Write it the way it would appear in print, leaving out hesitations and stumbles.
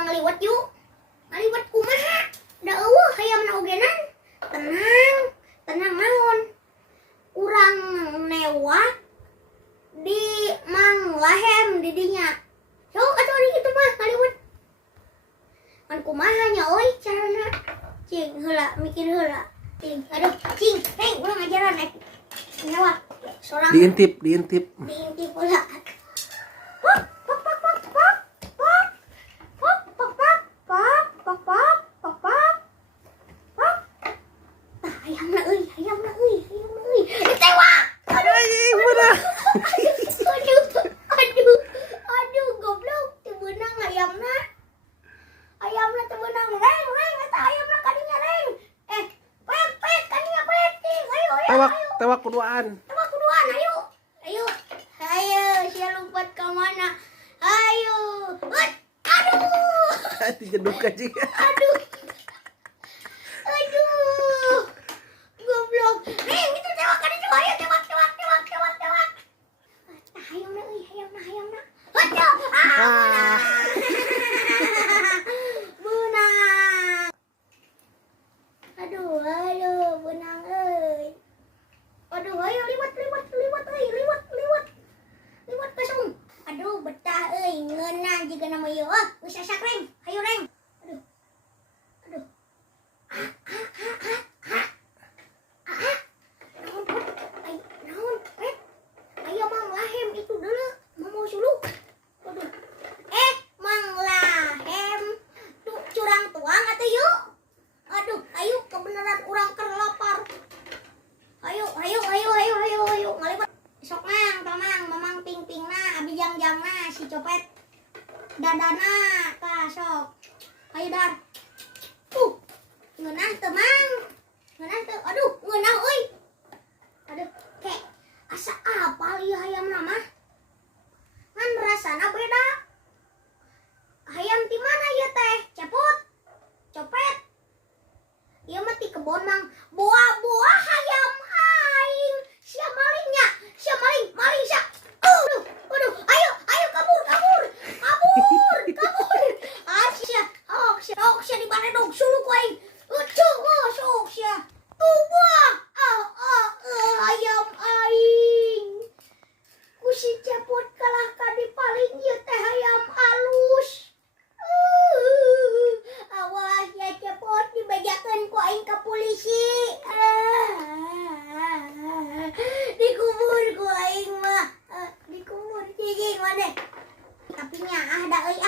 urang ngaliwat yuk. Ngaliwat kumaha? Da eueuh hayamna ogenan. Tenang naon. Urang newak di Mang Lahem di dinya. Sok atuh ari kitu mah ngaliwat. Kan kumaha nya euy carana? Cing heula mikir heula. Cing, aduh, cing, hei urang ngajaran newak. Sorang Diintip pula. Hayamna euy. Tewak. Aduh, goblok. Teu beunang hayamna. Hayamna teu beunang. Reng, eta hayamna kadinya reng. Pet, kadinya pet. Ayo. Tewak kuduaan. Tewak kuduan, ayo. Sia lompat ke mana? Ayo. Aduh. Dijeduk aja. Aduh. Goblok. Reng, itu tewak kadinya. Ayo tewak. Hayamna euy, hayamna. Aduh. Benang. Aduh, benang euy. Aduh, ayo liwat kasung. Aduh, betah euy, ngeunah jiga nama ieu. Geus sasak reng. Hayu reng. Aduh. Naon, Pet? Aya Mang Lahem itu dulu, mau sulu. Aduh. Mang Lahem. Tuh curang tuang atuh yuk. Aduh, ayo kebenaran urang keur lapar. Ayo ngaliwat. Sok mamang ping-pingna, abi jangjangna si copet. Dadana ka sok. Ayo dar. Ngeunah teu mang. Aduh, ngeunah euy. Aduh, kek asa apal ieu hayamna mah? Ngan rasana beda. Hayam ti mana ieu teh? Ceput. Copet. Ieu mah ti kebon mang. Boa hayam aing. Sia malingnya. Maling sia. Aduh. Ayo kabur. Sia. Sok sia di baredog suluk aing. Sok sia. Tubah. Hayam aing. Ku si Cepot kalah ka dipaling ieu teh hayam halus. Awas ya Cepot dibejakeun ku aing ka polisi. Dikubur ku aing mah. Dikubur cicing maneh. Tapi nya da euy